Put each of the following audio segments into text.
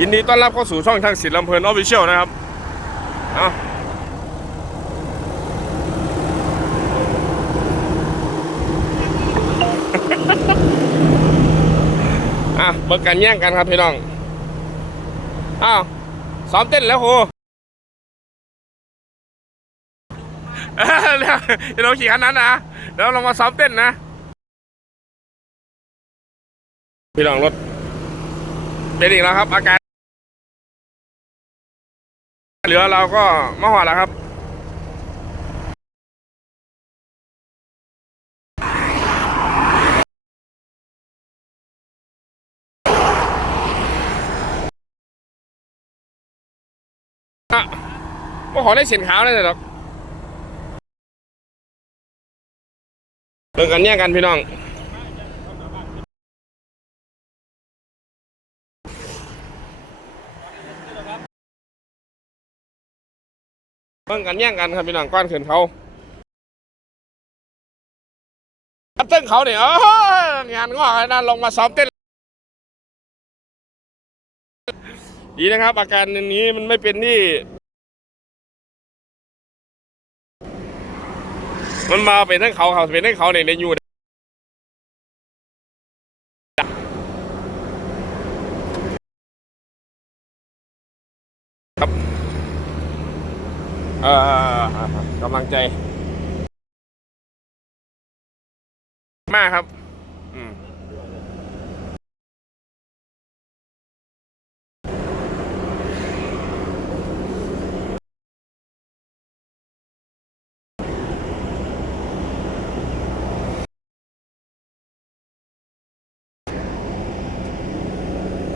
ยินดีต้อนรับเข้าสู่ช่องทางศิลป์ลำเพลินออฟฟิเชียลนะครับ เอาอะเบิกกันแย่งกันครับพี่น้อง อ้าวซ้อมเต้นแล้วโหเดี๋ยวเดี๋ยวเราขี่คันนั้นนะเดี๋ยวเรามาซ้อมเต้นนะ พี่น้องรถ เป็นอีกแล้วครับ อาการเหลือเราก็มาหอดแล้วครับอะก็ขอได้เสียนขาวเลยหรอกเรื่องกันแย่งกันพี่น้อง เบิ่งกันแย่งกันครับพี่น้องก้อนขึ้นเขาอัดเต้นเขาเนี่ยเอองานงอกนะลงมาซ้อมเต้น ดีนะครับ อาการนี้มันไม่เป็นที่ มันมาเป็นทั้งเขาเขาเป็นทั้งเขาในในยูครับ กำลังใจ มากครับ อืม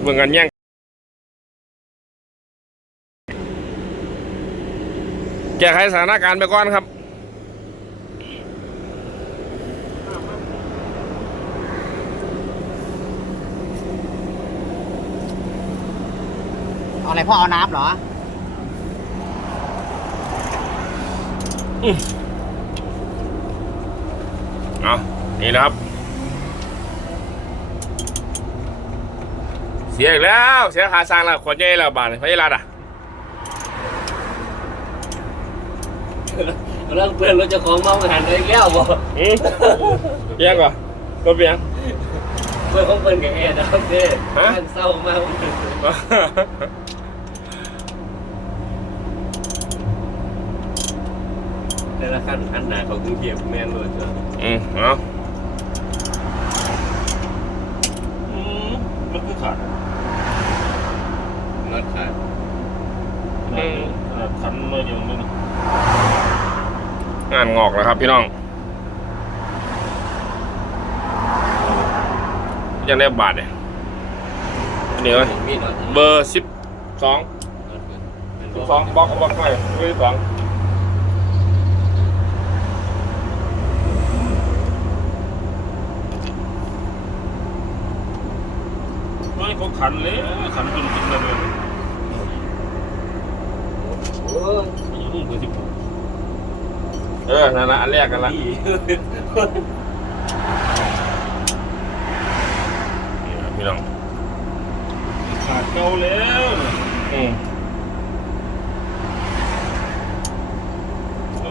เบิ่งกันแย่ง แก้ไขสถานการณ์ไปก่อนครับเอาอะไรพ่อเอาน้ำเหรอเอานี่นะครับ เสียอีกแล้ว เสียขาสร้างแล้วขวดใหญ่แล้วบาทพระยาลัดอะ รื่องเพื่อนรถเจ้าของเมาหันไปอีกแล้วบ่อืมเปียงก่อนก็เปียง เพื่อนของเพื่อนกับแม่นะครับเด้ฮะ มันเศร้ามากแต่ละขั้นอันหนาเขาคือเกียบแม่นเลยจ้ะอืมเอามันคือขาดน็อตขาดอืมขันเมื่อเดียวนึ งานงอกแล้วครับพี่น้องยังได้บาทเนี่ยเดี๋ยวมีน็อตเบอร์สิบสองสิบสองบล็อกบล็อกไว้เบอร์สองไม่ก็ขันเลยขันจนกินเลยโอ้ยยังมึงเบอร์สิบหก เออนั่นละอันแรกกันละพี่นี่ครับพี่น้องขาดเก่าแล้วอืม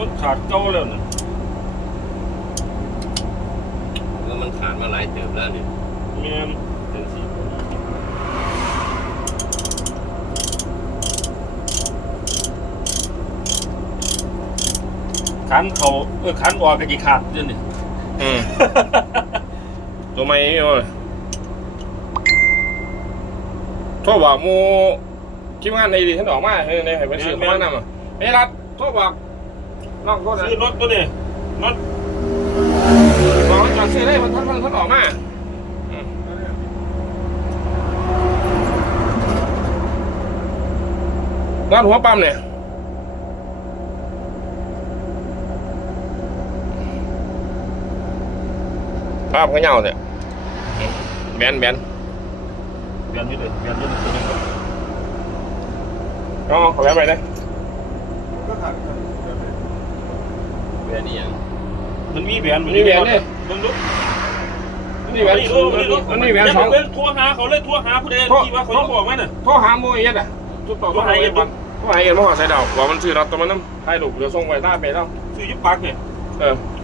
มันขาดเก่าแล้วนะแล้วมันขาดมาหลายเติบแล้วนี่เมียนเป็นสี ขันเขาเออขันออกกะจีขาดเดี๋ยวนี้ อืม ตัวไม่นี่เลยโทษบอกหมูคิดงานในดีฉันออกมาในในให้เป็นสื่อมานำอะไม่รัดโทษบอกน้องโทษนะซื้อรถตัวนี้รถบอกให้จอดซื้อได้มันท่านท่านออกมาอืมร้านหัวปั๊มเนี่ย ภาพเขาเหงาเนี่ยแบนแบนเปลี่ยนนี่เลยเปลี่ยนนี่เลยตัวนี้อ๋อขอแบนไปเลยเพื่อนนี่ยังมันมีแบนมีแบนเนี่ยมึงดูเนี่แหวนนี่โลนี่โลอันนี้แหวนสองเว้นทั่วหาเขาเลยทั่วหาผู้ใดที่ว่าเขาจะบอกไหมน่ะโทรหาโมเอ็ดอะจุดต่อโทรหาเอ็ดบันโทรหาเอ็ดมาหาใส่ดาวว่ามันซื้อรถตัวมันน้ำให้ลูกเดี๋ยวส่งไปต้าไปแล้วซื้อยุบปักเนี่ยเออเอา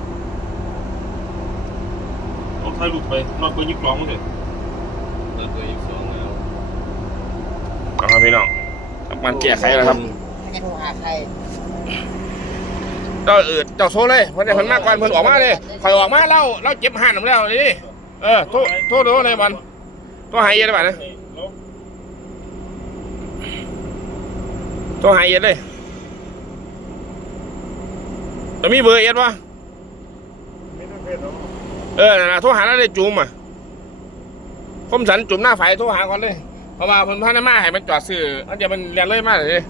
ถ่ายรูปไปนอนเบอร์ยี่สิบสองมั้งเถอะรถเบอร์ยี่สิบสองแล้วเอาครับพี่น้องทำการแก้ไขแล้วครับไม่ได้โทรหาใครเจ้าเอิดเจ้าโซ่เลยเพราะเดี๋ยวเพิ่นมากกว่าเพิ่นออกมาเลยคอยออกมาเล่าเล่าเจ็บหันผมแล้วนี่เออโทษโทษโทษในบันโทษหายเอ็ดได้ป่ะนะแล้วโทษหายเอ็ดเลยจะมีเบอร์เอ็ดปะเอ อนั่นน่ะโทรหาแล้วได้จุ่มอะคมสันจุ่มหน้าไฟโทรหาก่อนเลย เพราะว่าเพิ่นพาน้มาให้มันจอดซื้ออันเดียวมันเรียนเลยมากเลย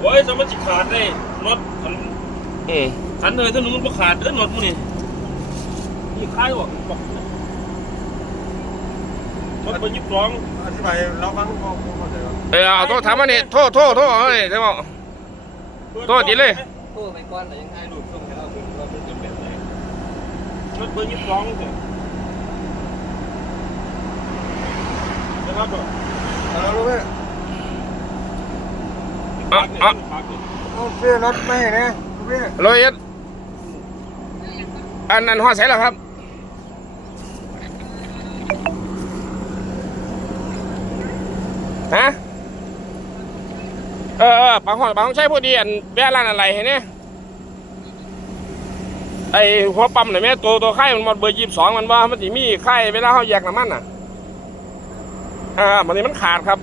โอ้ยสมัชิขาดเลยรถขันอืมขันเลยถ้าหนูมันขาดเด้อรถมึงนี่นี่คล้ายว่ะบอกรถเบอร์ยี่สิบสองอธิบายเราฟังพอเข้าใจว่าเออเอาโทษถามมาเนี่ยโทษโทษโทษเอาเลยใช่ป่ะโทษจริงเลยโทรไปก่อนแต่ยังถ่ายรูปส่งให้เราดูว่ามันเป็นแบบไหนรถเบอร์ยี่สิบสองเถอะนะครับเรารู้ไหมอะอะเอาเสื้อรถไม่ให้นะรู้ไหมร้อยเอ็ดอันนั้นหัวใส่แล้วครับฮะ เออเออปังหอดปังใช่พอดีอันแว่ร้านอะไรเห็นเนี่ยไอหัวปั๊มเนี่ยแม่ตัวตัวไข่มันหมดเบอร์ยี่สิบสองมันว่ามันจะมีไข่เวลาเขาแยกน้ำมันอะอ่ามันนี้มันขาดครับ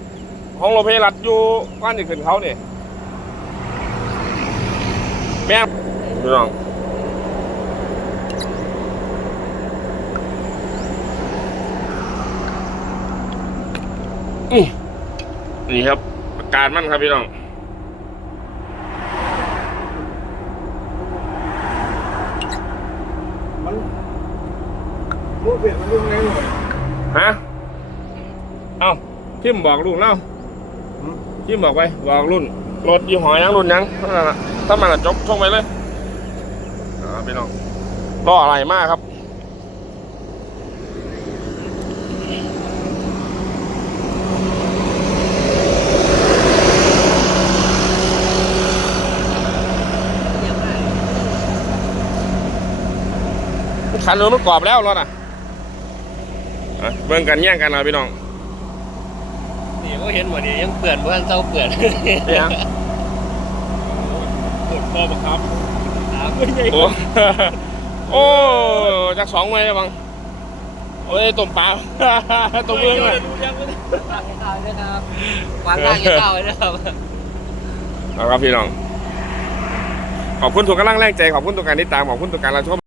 ของโรเพลัดอยู่ก้านจะขึ้นเขาเนี่ยแม่พี่น้องอีนี่ครับอาการมันครับพี่น้อง รู้เปลี่ยนมันยังไงหน่อยฮะเอาทิมบอกลุงเล่าทิมบอกไปบอกรุ่นรถยี่ห้อหยังรุ่นหยังเท่านั้นล่ะถ้ามันอะจบช่องไปเลยอ่าพี่น้องรออะไรมากครับขันรถมันกรอบแล้วรถอะอะ เบิ่งกันแย่งกันนะพี่น้องนี่ก็เห็นหมดนี่ยังเปื่อนเพื่อนเศร้าเปื่อนเนี่ยกดคอบังคับถามไม่ใช่โอ้โอ้จากสองเมตรบังโอ้ยต้มปลาต้มเมืองเลยดูยังไม่ได้วางข้าวด้วยครับวางข้าวข้าวไว้นะครับเอาครับพี่น้อง ขอบคุณทุกกำลังแรงใจ ขอบคุณทุกการติดตาม ขอบคุณทุกการรับชม